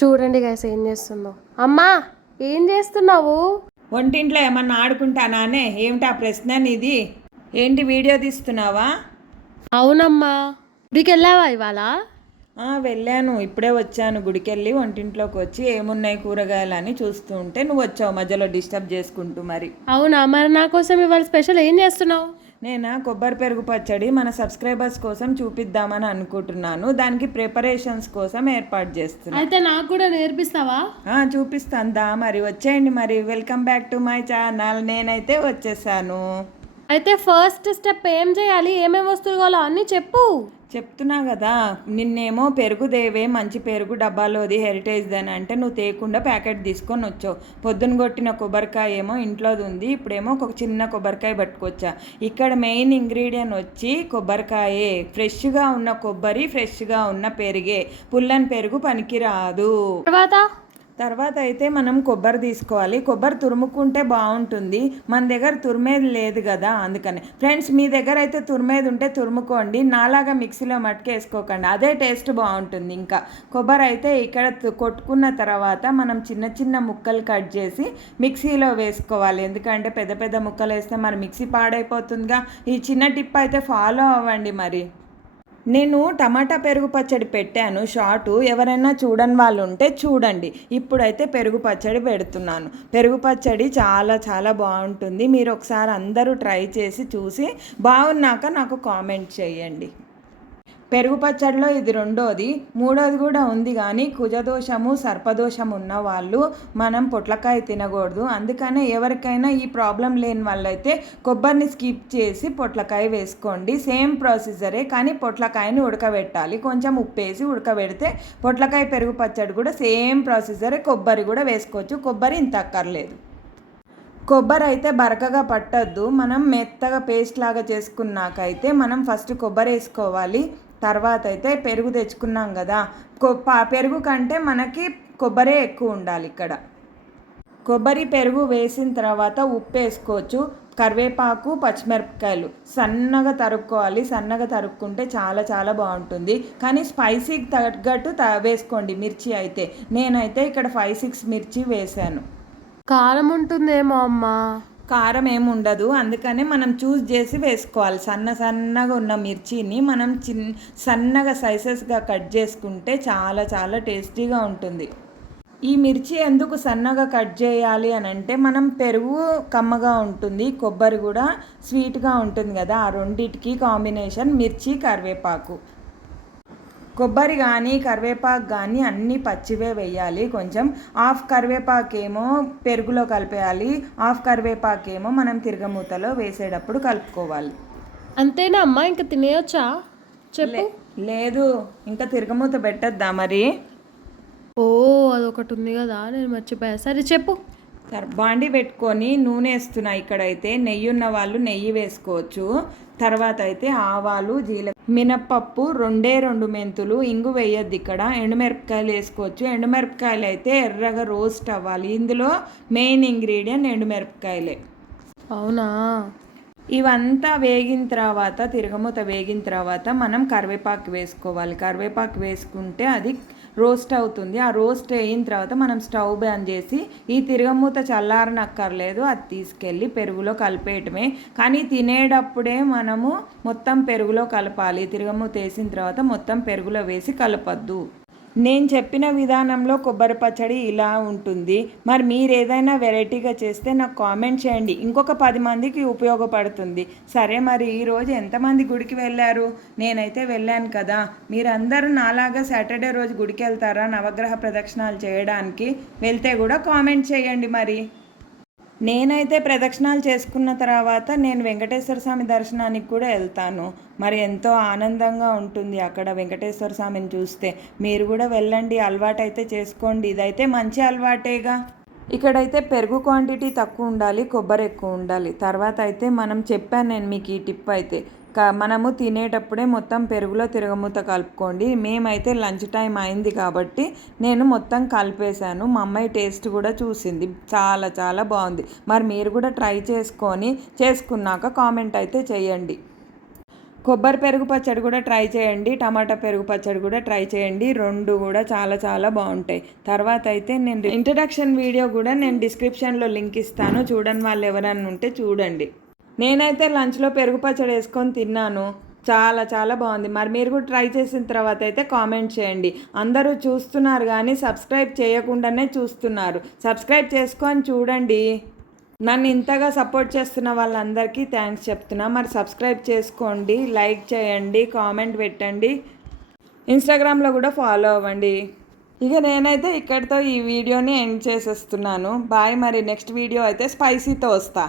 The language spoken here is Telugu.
చూడండి గైస్ ఏం చేస్తున్నావు. అమ్మా ఏం చేస్తున్నావు? వంటింట్లో ఏమన్నా ఆడుకుంటానానే? ఏమిటా ప్రశ్న నీది? ఏంటి వీడియో తీస్తున్నావా? అవునమ్మా. గుడికి వెళ్ళావా ఇవాళ? వెళ్ళాను, ఇప్పుడే వచ్చాను. గుడికెళ్ళి వంటింట్లోకి వచ్చి ఏమున్నాయి కూరగాయలు అని చూస్తూ ఉంటే నువ్వు వచ్చావు మధ్యలో డిస్టర్బ్ చేసుకుంటూ. మరి అవునా, మరి నా కోసం ఇవాళ స్పెషల్ ఏం చేస్తున్నావు? నేను కొబ్బరి పెరుగు పచ్చడి మన సబ్స్క్రైబర్స్ కోసం చూపిద్దామని అనుకుంటున్నాను. దానికి ప్రిపరేషన్స్ కోసం ఏర్పాటు చేస్తున్నాను. అయితే నాకు కూడా నేర్పిస్తావా? చూపిస్తాను దా, మరి వచ్చేయండి. మరి welcome back to my channel. నేనైతే వచ్చేసాను. అయితే ఫస్ట్ స్టెప్ ఏం చేయాలి, ఏమేమి వస్తువులు కావాలో అన్నీ చెప్పు. చెప్తున్నా కదా, నిన్నేమో పెరుగు దేవే, మంచి పెరుగు డబ్బాలోది హెరిటేజ్ అని అంటే నువ్వు తేకుండా ప్యాకెట్ తీసుకొని వచ్చావు. పొద్దున కొట్టిన కొబ్బరికాయ ఏమో ఇంట్లోది ఉంది, ఇప్పుడేమో ఒక చిన్న కొబ్బరికాయ పట్టుకొచ్చా. ఇక్కడ మెయిన్ ఇంగ్రీడియంట్ వచ్చి కొబ్బరికాయే. ఫ్రెష్గా ఉన్న కొబ్బరి, ఫ్రెష్గా ఉన్న పెరిగే. పుల్లని పెరుగు పనికిరాదు. తర్వాత అయితే మనం కొబ్బరి తీసుకోవాలి. కొబ్బరి తురుముకుంటే బాగుంటుంది. మన దగ్గర తురిమేది లేదు కదా, అందుకని. ఫ్రెండ్స్, మీ దగ్గర అయితే తురిమేది ఉంటే తురుముకోండి, నాలాగా మిక్సీలో మట్టుకేసుకోకండి, అదే టేస్ట్ బాగుంటుంది. ఇంకా కొబ్బరి అయితే ఇక్కడ కొట్టుకున్న తర్వాత మనం చిన్న చిన్న ముక్కలు కట్ చేసి మిక్సీలో వేసుకోవాలి. ఎందుకంటే పెద్ద పెద్ద ముక్కలు వేస్తే మరి మిక్సీ పాడైపోతుందిగా. ఈ చిన్న టిప్ అయితే ఫాలో అవ్వండి. మరి నేను టమాటా పెరుగు పచ్చడి పెట్టాను షార్టు, ఎవరైనా చూడని వాళ్ళు ఉంటే చూడండి. ఇప్పుడైతే పెరుగు పచ్చడి పెడుతున్నాను. పెరుగు పచ్చడి చాలా చాలా బాగుంటుంది. మీరు ఒకసారి అందరూ ట్రై చేసి చూసి బాగున్నాక నాకు కామెంట్ చేయండి. పెరుగు పచ్చడిలో ఇది రెండోది. మూడోది కూడా ఉంది, కానీ కుజదోషము సర్పదోషం ఉన్న వాళ్ళు మనం పొట్లకాయ తినకూడదు. అందుకనే ఎవరికైనా ఈ ప్రాబ్లం లేని వాళ్ళైతే కొబ్బరిని స్కిప్ చేసి పొట్లకాయ వేసుకోండి. సేమ్ ప్రొసీజరే, కానీ పొట్లకాయని ఉడకబెట్టాలి. కొంచెం ఉప్పేసి ఉడకబెడితే పొట్లకాయ పెరుగు పచ్చడి కూడా సేమ్ ప్రొసీజరే. కొబ్బరి కూడా వేసుకోవచ్చు, కొబ్బరి ఇంత అక్కర్లేదు. కొబ్బరి అయితే బరకగా పట్టద్దు. మనం మెత్తగా పేస్ట్ లాగా చేసుకున్నాకైతే మనం ఫస్ట్ కొబ్బరి వేసుకోవాలి. తర్వాత అయితే పెరుగు తెచ్చుకున్నాం కదా, పెరుగు కంటే మనకి కొబ్బరే ఎక్కువ ఉండాలి ఇక్కడ. కొబ్బరి పెరుగు వేసిన తర్వాత ఉప్పు వేసుకోవచ్చు. కరివేపాకు, పచ్చిమిరపకాయలు సన్నగా తరుక్కోవాలి. సన్నగా తరుక్కుంటే చాలా చాలా బాగుంటుంది. కానీ స్పైసీకి తగ్గట్టు వేసుకోండి మిర్చి అయితే. నేనైతే ఇక్కడ 5-6 మిర్చి వేసాను. కారం ఉంటుందేమో అమ్మా. కారం ఏమి ఉండదు, అందుకనే మనం చూస్ చేసి వేసుకోవాలి. సన్నగా ఉన్న మిర్చిని మనం సన్నగా సైజెస్గా కట్ చేసుకుంటే చాలా చాలా టేస్టీగా ఉంటుంది. ఈ మిర్చి ఎందుకు సన్నగా కట్ చేయాలి అని అంటే, మనం పెరుగు కమ్మగా ఉంటుంది, కొబ్బరి కూడా స్వీట్గా ఉంటుంది కదా, ఆ రెండింటికి కాంబినేషన్ మిర్చి కరివేపాకు. కొబ్బరి కానీ కరివేపాకు కానీ అన్నీ పచ్చివే వేయాలి. కొంచెం హాఫ్ కరివేపాకేమో పెరుగులో కలిపేయాలి, హాఫ్ కరివేపాకేమో మనం తిరగమూతలో వేసేటప్పుడు కలుపుకోవాలి. అంతేనా అమ్మా, ఇంకా తినేయొచ్చా? చెప్పు. లేదు, ఇంకా తిరగమూత పెట్టద్దా మరి? ఓ, అదొకటి ఉంది కదా, నేను మర్చిపోయా. సరే చెప్పు. బాండి పెట్టుకొని నూనె వేస్తున్నా. ఇక్కడైతే నెయ్యి ఉన్న వాళ్ళు నెయ్యి వేసుకోవచ్చు. తర్వాత అయితే ఆవాలు, మినప్పప్పు, 2 మెంతులు, ఇంగు వేయద్దు ఇక్కడ. ఎండుమిరపకాయలు వేసుకోవచ్చు. ఎండుమిరపకాయలు అయితే ఎర్రగా రోస్ట్ అవ్వాలి. ఇందులో మెయిన్ ఇంగ్రీడియంట్ ఎండుమిరపకాయలే. అవునా? ఇవంతా వేగిన తర్వాత, తిరగమూత వేగిన తర్వాత మనం కరివేపాకు వేసుకోవాలి. కరివేపాకు వేసుకుంటే అది రోస్ట్ అవుతుంది. ఆ రోస్ట్ అయిన తర్వాత మనం స్టవ్ బంద్ చేసి, ఈ తిరగమూత చల్లారనక్కర్లేదు, అది తీసుకెళ్ళి పెరుగులో కలిపేయటమే. కానీ తినేటప్పుడే మనము మొత్తం పెరుగులో కలపాలి. తిరగమూత వేసిన తర్వాత మొత్తం పెరుగులో వేసి కలపద్దు. నేను చెప్పిన విధానంలో కొబ్బరి పచ్చడి ఇలా ఉంటుంది. మరి మీరు ఏదైనా వెరైటీగా చేస్తే నాకు కామెంట్ చేయండి, ఇంకొక 10 మందికి ఉపయోగపడుతుంది. సరే, మరి ఈరోజు ఎంతమంది గుడికి వెళ్ళారు? నేనైతే వెళ్ళాను కదా. మీరందరూ నాలాగా సాటర్డే రోజు గుడికి వెళ్తారా నవగ్రహ ప్రదక్షిణాలు చేయడానికి? వెళ్తే కూడా కామెంట్ చేయండి. మరి నేనైతే ప్రదక్షిణాలు చేసుకున్న తర్వాత నేను వెంకటేశ్వర స్వామి దర్శనానికి కూడా వెళ్తాను. మరి ఎంతో ఆనందంగా ఉంటుంది అక్కడ వెంకటేశ్వర స్వామిని చూస్తే. మీరు కూడా వెళ్ళండి, అలవాటైతే చేసుకోండి. ఇదైతే మంచి అలవాటేగా. ఇక్కడైతే పెరుగు క్వాంటిటీ తక్కువ ఉండాలి, కొబ్బరి ఎక్కువ ఉండాలి. తర్వాత అయితే మనం చెప్పాను నేను మీకు ఈ టిప్ అయితే, మనము తినేటప్పుడే మొత్తం పెరుగులో తిరగమూత కలుపుకోండి. మేమైతే లంచ్ టైం అయింది కాబట్టి నేను మొత్తం కలిపేశాను. మా అమ్మాయి టేస్ట్ కూడా చూసింది, చాలా చాలా బాగుంది. మరి మీరు కూడా ట్రై చేసుకున్నాక కామెంట్ అయితే చేయండి. కొబ్బరి పెరుగు పచ్చడి కూడా ట్రై చేయండి, టమాటా పెరుగు పచ్చడి కూడా ట్రై చేయండి. రెండు కూడా చాలా చాలా బాగుంటాయి. తర్వాత అయితే నేను ఇంట్రడక్షన్ వీడియో కూడా నేను డిస్క్రిప్షన్లో లింక్ ఇస్తాను, చూడని వాళ్ళు ఎవరన్నా ఉంటే చూడండి. నేనైతే లంచ్లో పెరుగు పచ్చడి వేసుకొని తిన్నాను, చాలా చాలా బాగుంది. మరి మీరు కూడా ట్రై చేసిన తర్వాత అయితే కామెంట్ చేయండి. అందరూ చూస్తున్నారు కానీ సబ్స్క్రైబ్ చేయకుండానే చూస్తున్నారు. సబ్స్క్రైబ్ చేసుకొని చూడండి. నన్ను ఇంతగా సపోర్ట్ చేస్తున్న వాళ్ళందరికీ థ్యాంక్స్ చెప్తున్నా. మరి సబ్స్క్రైబ్ చేసుకోండి, లైక్ చేయండి, కామెంట్ పెట్టండి, ఇన్స్టాగ్రామ్లో కూడా ఫాలో అవ్వండి. ఇక నేనైతే ఇక్కడితో ఈ వీడియోని ఎండ్ చేసేస్తున్నాను. బాయ్. మరి నెక్స్ట్ వీడియో అయితే స్పైసీతో వస్తా.